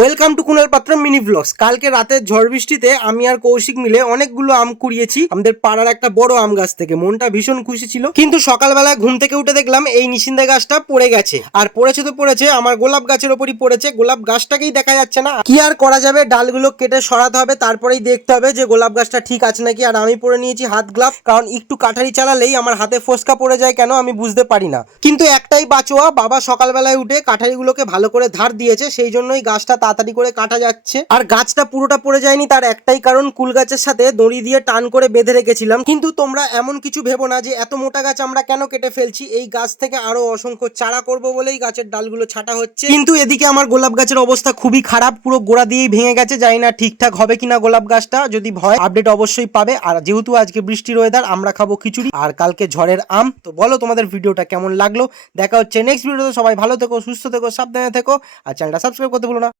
Welcome to Kunal পাত্র mini blogs. কালকে রাতের ঝড় বৃষ্টিতে আমি আর কৌশিক মিলে অনেকগুলো আম কুড়িয়েছি আমাদের পাড়ার একটা বড় আম গাছ থেকে। মনটা ভীষণ খুশি ছিল, কিন্তু সকালবেলায় ঘুম থেকে উঠে দেখলাম এই নিশিন্দা গাছটা পড়ে গেছে। আর পড়েছে তো পড়েছে, আমার গোলাপ গাছের ওপরই পড়েছে, গোলাপ গাছটাকেই দেখা যাচ্ছে না। কি আর করা যাবে, ডালগুলো কেটে সরাতে হবে, তারপরেই দেখতে হবে যে গোলাপ গাছটা ঠিক আছে নাকি। আর আমি পরে নিয়েছি হাত গ্লাভ, কারণ একটু কাঠারি চালালেই আমার হাতে ফোসকা পড়ে যায়, কেন আমি বুঝতে পারি না। কিন্তু একটাই বাঁচোয়া, বাবা সকালবেলায় উঠে কাঠারিগুলোকে ভালো করে ধার দিয়েছে, সেই জন্যই গাছটা তাড়াতাড়ি করে কাটা যাচ্ছে। আর গাছটা পুরোটা পড়ে যায়নি, তার একটাই কারণ, কুল গাছের সাথে দড়ি দিয়ে টান করে বেঁধে রেখেছিলাম। কিন্তু তোমরা এমন কিছু ভেবো না যে এত মোটা গাছ আমরা কেন কেটে ফেলছি। এই গাছ থেকে আরো অসংখ্য চারা করব বলেই গাছের ডালগুলো ছাটা হচ্ছে। কিন্তু এদিকে আমার গোলাপ গাছের অবস্থা খুবই খারাপ, পুরো গোড়া দিয়েই ভেঙে গেছে। জানি না ঠিকঠাক হবে কিনা গোলাপ গাছটা, যদি হয় আপডেট অবশ্যই পাবে। আর যেহেতু আজকে বৃষ্টির ওয়েদার, আমরা খাবো খিচুড়ি আর কালকে ঝড়ের আম। তো বলো তোমাদের ভিডিওটা কেমন লাগলো। দেখা হচ্ছে নেক্সট ভিডিওতে। সবাই ভালো থেকো, সুস্থ থেকো, সাবধানে থেকো, আর চ্যানেলটা সাবস্ক্রাইব করতে ভুলো না।